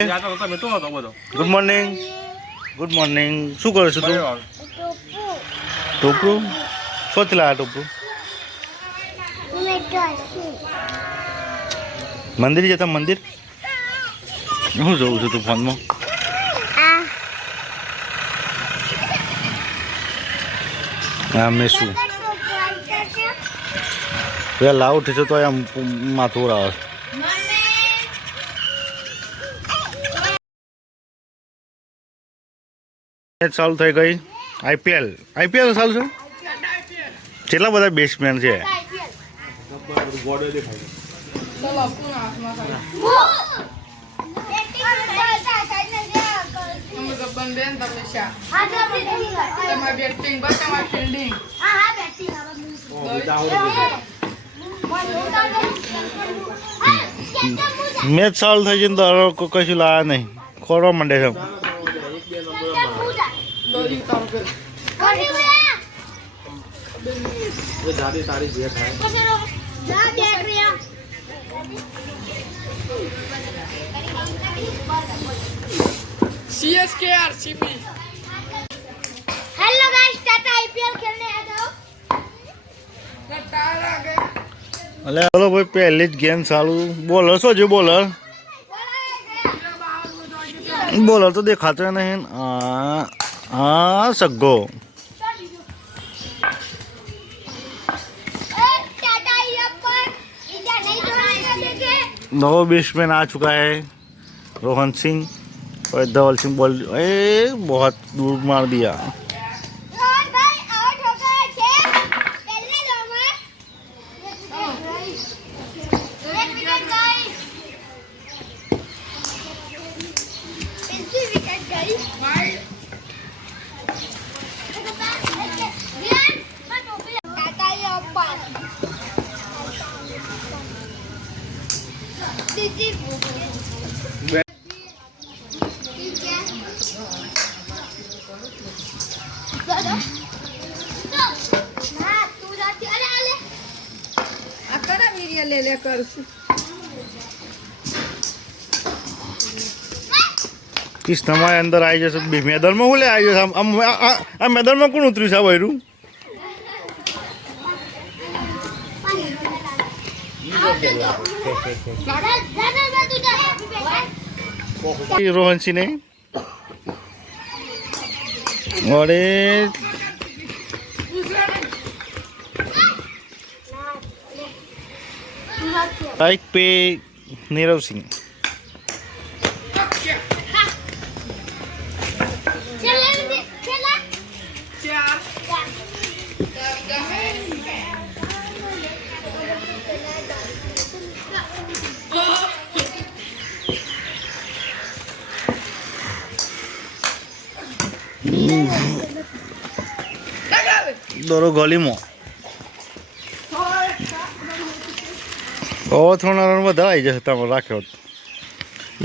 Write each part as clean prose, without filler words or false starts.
Good morning. Good morning. શું કરો છો તું? ટોપરું શોથી લાયા ટોપરું? મંદિર જતા મંદિર? હું જોઉં છું તું ફોનમાં? હા મેં શું લાવ ઉઠી તો એમ માથું આવે. ચાલુ થઈ ગઈ આઈપીએલ. આઈપીએલ ચાલુ છે. કેટલા બધા બેટ્સમેન છે? મેચ ચાલુ થઈ છે ને તો કશું લાયા નહીં, ખોરવા માંડે છે. CSK RCB. Hello guys, Tata IPL खेलने आ जाओ. અલે હલો ભાઈ, પહેલી જ ગેમ ચાલુ. બોલર શું છે? બોલર બોલર તો દેખાતો નહીં. હા સગ્ગો. नौ बैट्समैन आ चुका है. रोहन सिंह और धवल सिंह बॉल बहुत दूर मार दिया. ले कर किस समय अंदर आई जैसे मैदान में ले आई जैसे मैदान में कौन उतरी सा भाई रोहन सिंह ने और बाइक पे नीरव सिंह. दोनों गली में થોડા રન વધારે આવી જશે તમે રાખ્યો.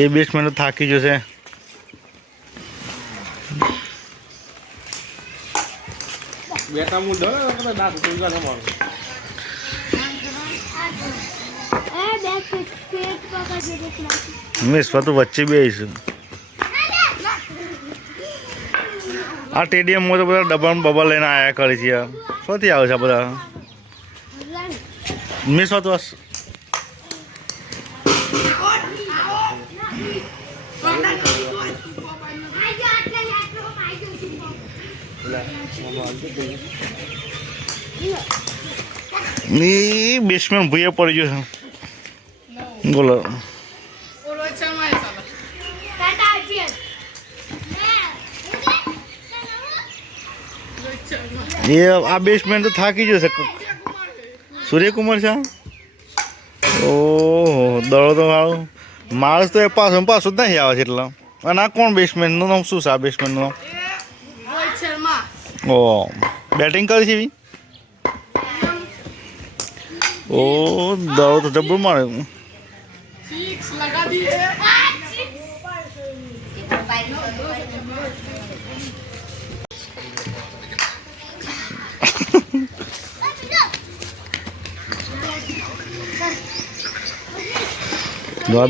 એ બેટ્સમેન તો થાકી જશે. મેસમાં તો વચ્ચે બી આવીશું. આ સ્ટેડિયમમાં તો બધા ડબ્બા બબા લઈને આવ્યા કરે છે. શોથી આવે છે આ બધા? મેસમાં તો બેટ્સમેન ભૂયા પડી ગયો છે. બોલો એ આ બેટ્સમેન તો થાકી જશે. સૂર્યકુમાર છે. ઓહો, દડો તો આવું માણસ તો એ પાછું પાછું જ નહીં આવે છે. એટલે અને આ કોણ બેટ્સમેનનું નામ શું છે? આ બેટ્સમેનનું નામ ઓ બેટિંગ કરી છે. ઓ દડો તો જબરું મારે.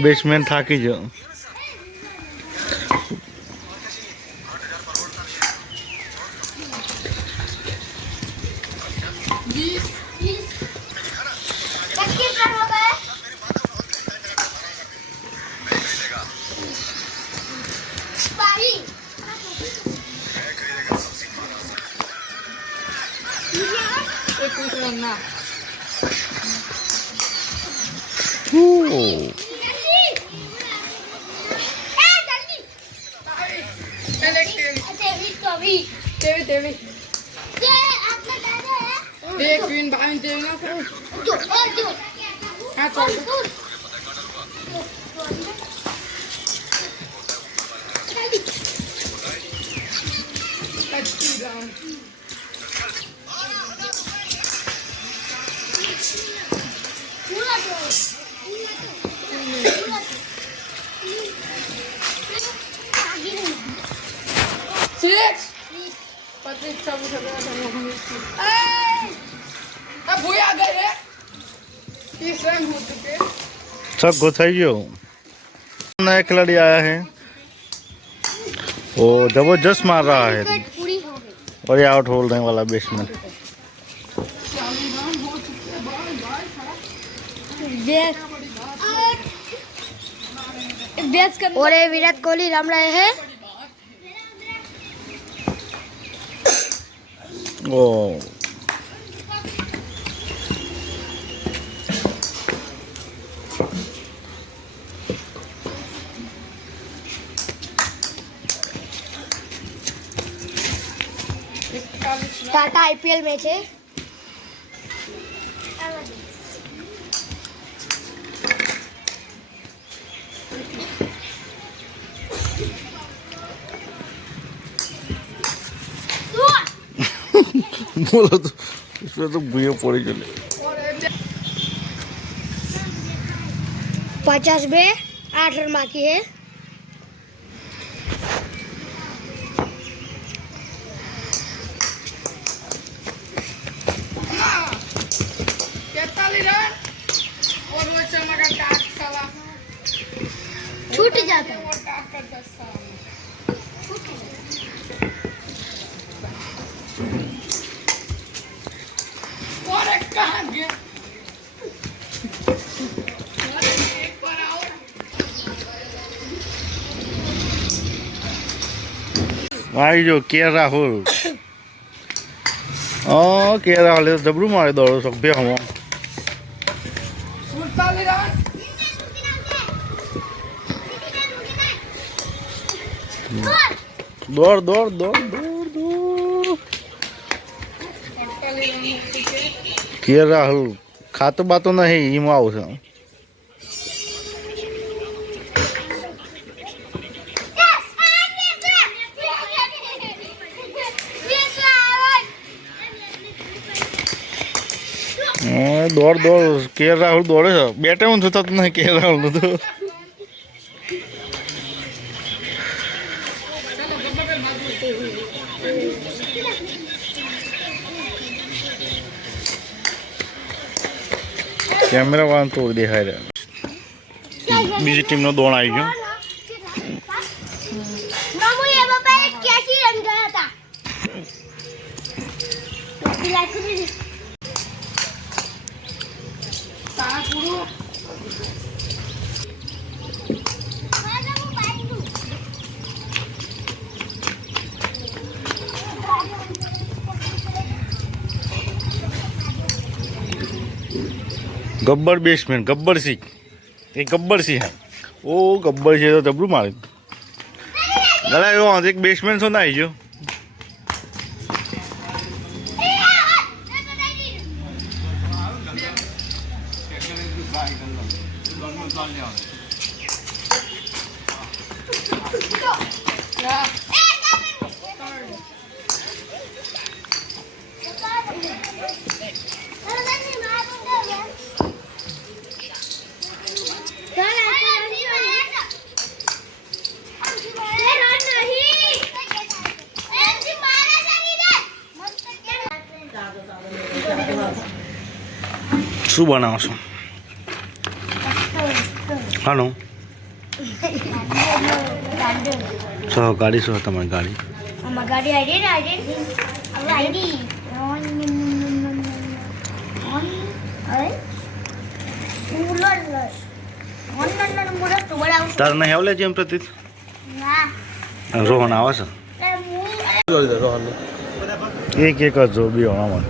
બેટ્સમેન થાકી ગયો. નહીં એક મિનિટ ના ઓહ. તેવી તેવી એક ક્વીન બાવીન તેવી ના થાય હા ચાલ પચી રાઉન્ડ સિક્સ 25 26 अब वो आ गए हैं 30 रन हो चुके हैं छक्को થઈ ગયો नया खिलाड़ी आया है वो जबरदस्त मार रहा है पूरी हो गई और ये आउट होने वाला बैट्समैन और ये विराट कोहली रम रहे हैं ओ टाटा आईपीएल मैच है बोलो तो इसमें तो भूया पड़ी चले 50 में 8 रन बाकी है रन और रोहित शर्मा का टास्क साला छूट जाता है वो टास्क का 10 साल और एक कहाँ गया एक बार आओ आई जो के राहुल के राहुल तो जबरू मारे दौड़ो सभ्य हम 47 रन दौड़ दौड़ दौड़ दौड़ दौड़ 48 रन हो चुके के राहुल खातो बातो नहीं ઈમાં આવશે દોડ દોડ કે રાહુલ દોડે છે બેટે હું થતા નહીં કે રાહુલ તો કેમેરા વાળા તોડ દેખાય રહ્યા બીજી ટીમનો દોણ આવી ગયો मामू ये पापा एक कैसी रन गया था ગબ્બર બેટ્સમેન ગબ્બર સિંહ એ ગબ્બર સિંહ હે ઓ ગબ્બર છે તો જબરું મારે ગલા એવો એક બેટ્સમેન છો ના આવી ગયો શું બનાવો છો હાલો સો ગાડી શું તમારી ગાડી ગાડી આઈડી હવે આઈડી તારે નહીં આવલે જેમ પ્રતિત ના રોહન આવે છે એક એક જ જો બી હમણાં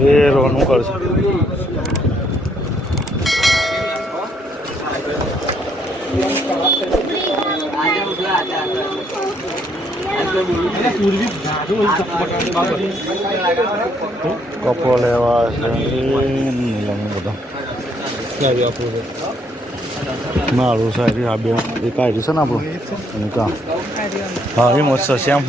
એ રોહન શું કરશે કપો લેવા છે બધા મારું સાહેબ આ બે એ કાઢી છે ને આપણું હા એ મસ્ત શ્યામ